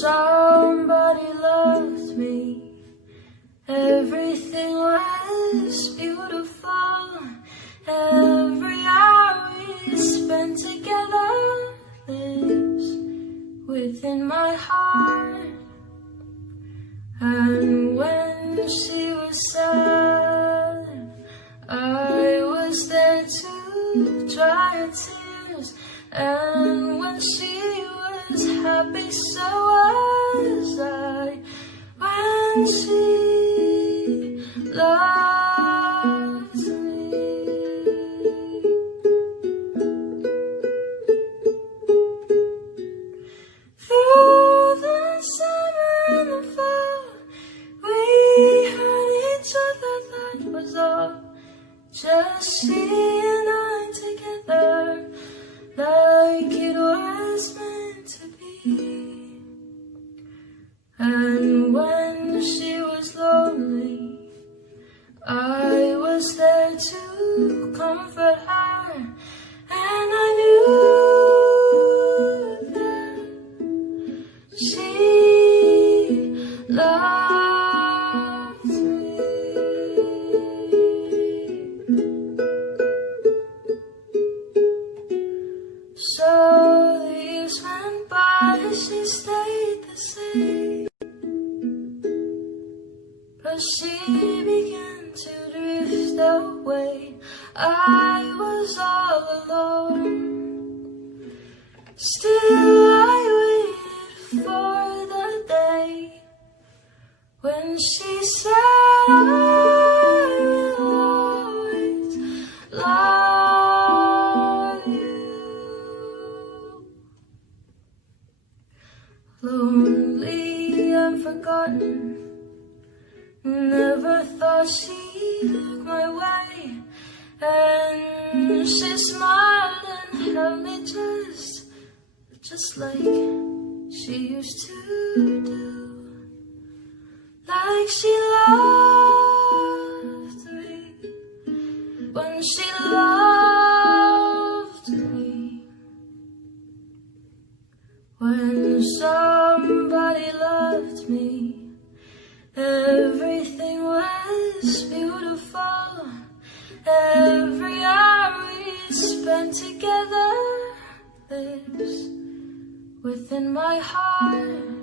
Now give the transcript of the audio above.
somebody loved me, everything was beautiful. Every hour we spent together lives within my heart. And when she was sad, I was there to dry her tears. And when she was happy, so was I. When she loved me, through the summer and the fall, we had each other, that was all. Just she and I together, like it was meant to be. And when she was lonely, I was there to comfort her. And I knew that she loved me. So the years went by, she stayed the same, but she began to drift away. I was all alone. Still I waited for the day when she said, I will always love you. Lonely and forgotten, never thought she'd look my way. And she smiled and held me just like she used to do. Like she loved me when she loved me. When somebody loved me, everything was beautiful. Every hour we spent together lives within my heart.